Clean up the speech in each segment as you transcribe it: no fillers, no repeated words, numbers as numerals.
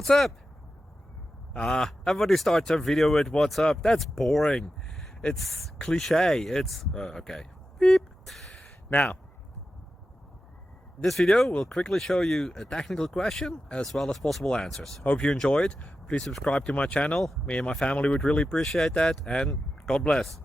What's up? Everybody starts their video with what's up. That's boring. It's cliche. It's okay. Beep. Now, this video will quickly show you a technical question as well as possible answers. Hope you enjoyed. Please subscribe to my channel. Me and my family would really appreciate that, and God bless.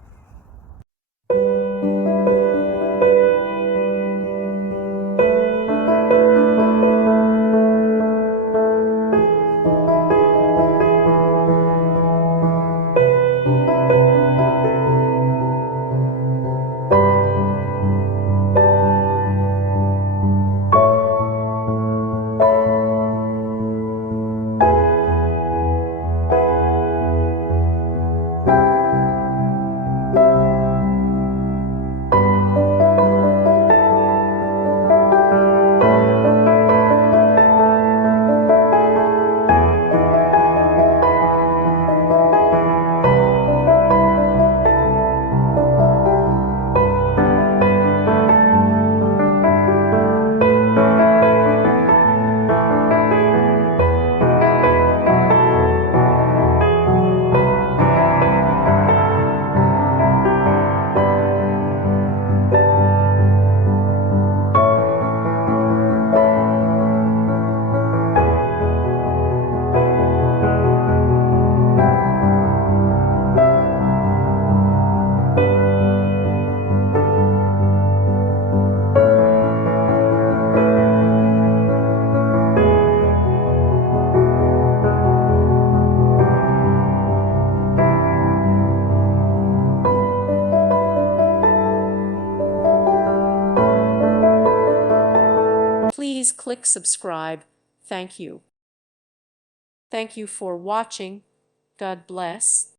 Please click subscribe. Thank you. Thank you for watching. God bless.